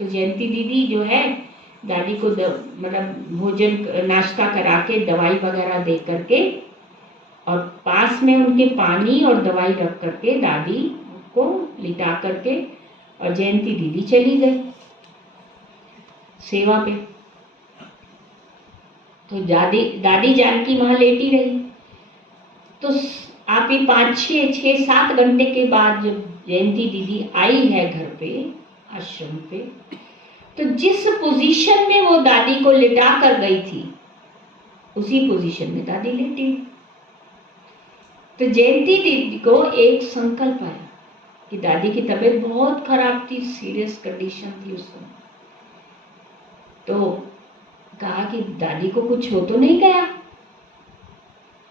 तो जयंती दीदी जो है दादी को मतलब भोजन नाश्ता करा के दवाई वगैरह दे करके और पास में उनके पानी और दवाई रख करके दादी को लिटा करके और जयंती दीदी चली गई सेवा पे। तो दादी जानकी वहां लेटी रही। तो आप ये 5-6-7 घंटे के बाद जब जयंती दीदी आई है घर पे आश्रम पे, तो जिस पोजीशन में वो दादी को लिटा कर गई थी उसी पोजीशन में दादी लेटी। तो जयंती दीदी को एक संकल्प आया कि दादी की तबीयत बहुत खराब थी, सीरियस कंडीशन थी उस समय। तो कहा कि दादी को कुछ हो तो नहीं गया।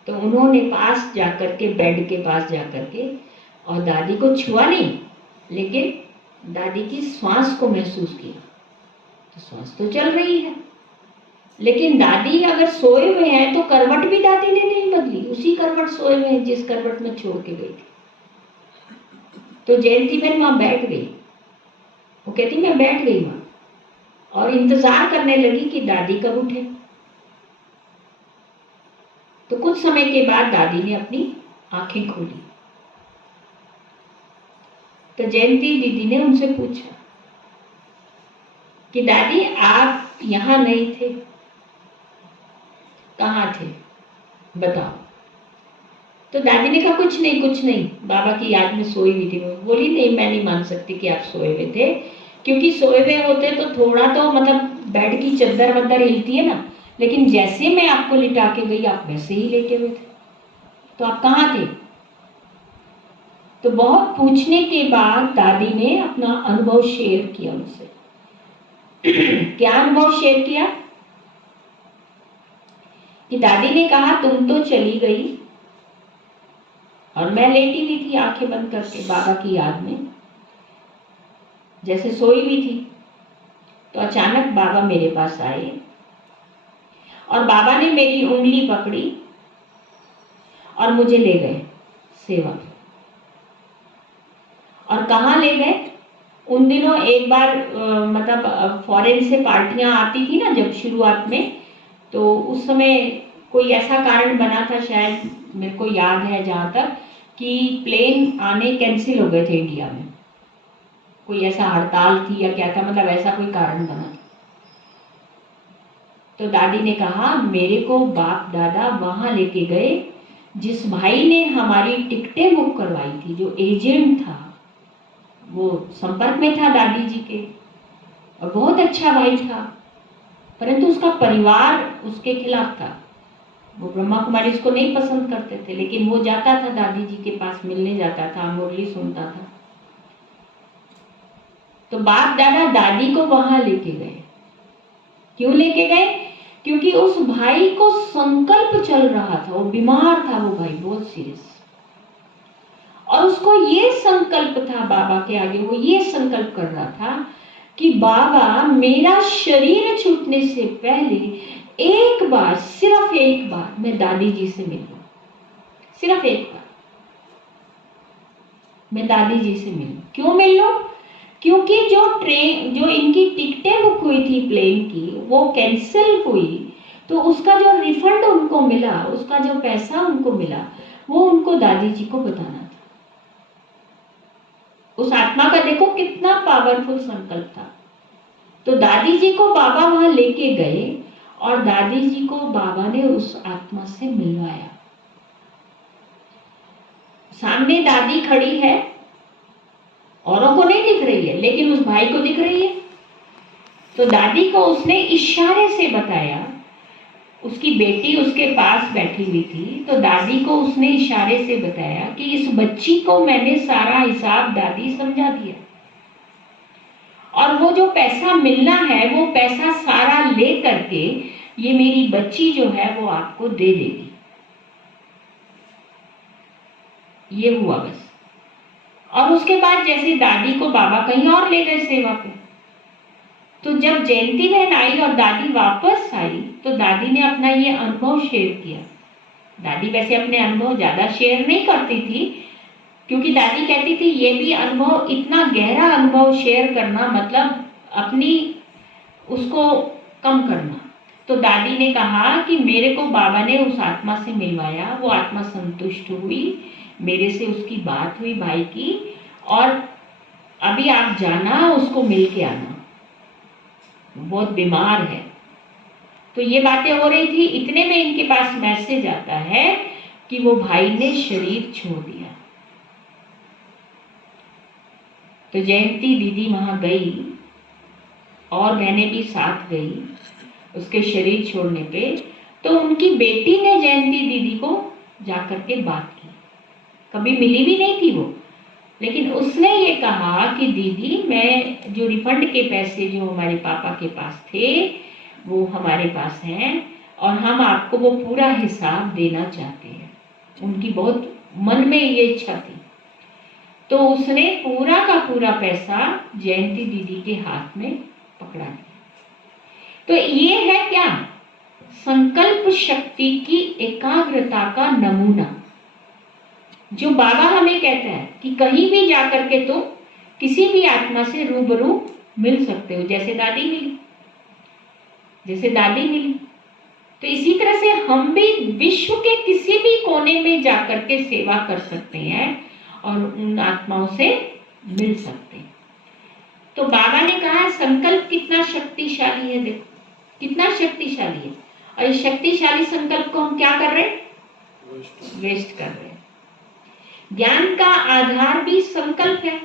तो उन्होंने पास जाकर के बेड के पास जाकर के और दादी को छुआ नहीं, लेकिन दादी की श्वास को महसूस किया। तो श्वास तो चल रही है, लेकिन दादी अगर सोए हुए हैं तो करवट भी दादी ने नहीं बदली, उसी करवट सोए हुए हैं जिस करवट में छोड़ के गई थी। तो जयंती बहन वहां बैठ गई। वो कहती मैं बैठ गई वहां और इंतजार करने लगी कि दादी कब उठे। तो कुछ समय के बाद दादी ने अपनी आंखें खोली। तो जयंती दीदी ने उनसे पूछा कि दादी आप यहां नहीं थे, कहाँ थे बताओ। तो दादी ने कहा कुछ नहीं, बाबा की याद में सोई हुई थी। बोली नहीं, मैं नहीं मान सकती कि आप सोए हुए थे, क्योंकि सोए हुए होते तो थोड़ा तो मतलब बेड की चद्दर वद्दर हिलती है ना, लेकिन जैसे मैं आपको लिटा के गई आप वैसे ही लेटे हुए थे। तो आप कहाँ थे? तो बहुत पूछने के बाद दादी ने अपना अनुभव शेयर किया उनसे। क्या अनुभव शेयर किया? कि दादी ने कहा तुम तो चली गई और मैं लेटी हुई थी आंखें बंद करके बाबा की याद में, जैसे सोई हुई थी। तो अचानक बाबा मेरे पास आए और बाबा ने मेरी उंगली पकड़ी और मुझे ले गए सेवा। और कहाँ ले गए? उन दिनों एक बार मतलब फॉरेन से पार्टियां आती थी ना जब शुरुआत में, तो उस समय कोई ऐसा कारण बना था, शायद मेरे को याद है जहाँ तक, कि प्लेन आने कैंसिल हो गए थे इंडिया में। कोई ऐसा हड़ताल थी या क्या था, मतलब ऐसा कोई कारण बना था। तो दादी ने कहा मेरे को बाप दादा वहां लेके गए जिस भाई ने हमारी टिकटें बुक करवाई थी, जो एजेंट था, वो संपर्क में था दादी जी के और बहुत अच्छा भाई था, परंतु उसका परिवार उसके खिलाफ था। वो ब्रह्मा कुमारी उसको नहीं पसंद करते थे, लेकिन वो जाता था दादी जी के पास, मिलने जाता था, मुरली सुनता था। तो बाप दादा दादी को वहां लेके गए। क्यों लेके गए? क्योंकि उस भाई को संकल्प चल रहा था, वो बीमार था, वो भाई बहुत सीरियस, और उसको ये संकल्प था बाबा के आगे, वो ये संकल्प कर रहा था कि बाबा मेरा शरीर छूटने से पहले एक बार, सिर्फ एक बार मैं दादी जी से मिलूं, सिर्फ एक बार मैं दादी जी से मिलूं। क्यों मिलूं? क्योंकि जो इनकी टिकटें बुक हुई थी प्लेन की वो कैंसिल हुई, तो उसका जो रिफंड उनको मिला, उसका जो पैसा उनको मिला, वो उनको दादी जी को बताना था। उस आत्मा का देखो कितना पावरफुल संकल्प था। तो दादी जी को बाबा वहां लेके गए और दादी जी को बाबा ने उस आत्मा से मिलवाया। सामने दादी खड़ी है, औरों को नहीं दिख रही है, लेकिन उस भाई को दिख रही है। तो दादी को उसने इशारे से बताया, उसकी बेटी उसके पास बैठी हुई थी, तो दादी को उसने इशारे से बताया कि इस बच्ची को मैंने सारा हिसाब दादी समझा दिया, और वो जो पैसा मिलना है वो पैसा सारा ले करके ये मेरी बच्ची जो है वो आपको दे देगी। ये हुआ बस। और उसके बाद जैसे दादी को बाबा कहीं और ले गए सेवा पे, तो जब जयंती बहन आई और दादी वापस आई तो दादी ने अपना ये अनुभव शेयर किया। दादी वैसे अपने अनुभव ज्यादा शेयर नहीं करती थी, क्योंकि दादी कहती थी ये भी अनुभव, इतना गहरा अनुभव शेयर करना मतलब अपनी उसको कम करना। तो दादी ने कहा कि मेरे को बाबा ने उस आत्मा से मिलवाया, वो आत्मा संतुष्ट हुई, मेरे से उसकी बात हुई भाई की, और अभी आप जाना उसको मिल के आना, बहुत बीमार है। तो ये बातें हो रही थी, इतने में इनके पास मैसेज आता है कि वो भाई ने शरीर छोड़ दिया। तो जयंती दीदी वहां गई और बहनें भी साथ गई उसके शरीर छोड़ने पे। तो उनकी बेटी ने जयंती दीदी को जाकर के बात की, कभी मिली भी नहीं थी वो, लेकिन उसने ये कहा कि दीदी मैं जो रिफंड के पैसे जो हमारे पापा के पास थे वो हमारे पास हैं और हम आपको वो पूरा हिसाब देना चाहते हैं। उनकी बहुत मन में ये इच्छा थी। तो उसने पूरा का पूरा पैसा जयंती दीदी के हाथ में पकड़ा दिया। तो ये है क्या? संकल्प शक्ति की एकाग्रता का नमूना, जो बाबा हमें कहता है कि कहीं भी जाकर के तो किसी भी आत्मा से रूबरू मिल सकते हो, जैसे दादी मिली, जैसे दादी मिली। तो इसी तरह से हम भी विश्व के किसी भी कोने में जाकर के सेवा कर सकते हैं और उन आत्माओं से मिल सकते हैं। तो बाबा ने कहा संकल्प कितना शक्तिशाली है, देखो कितना शक्तिशाली है, और इस शक्तिशाली संकल्प को हम क्या कर रहे हैं? वेस्ट कर रहे हैं। ज्ञान का आधार भी संकल्प है।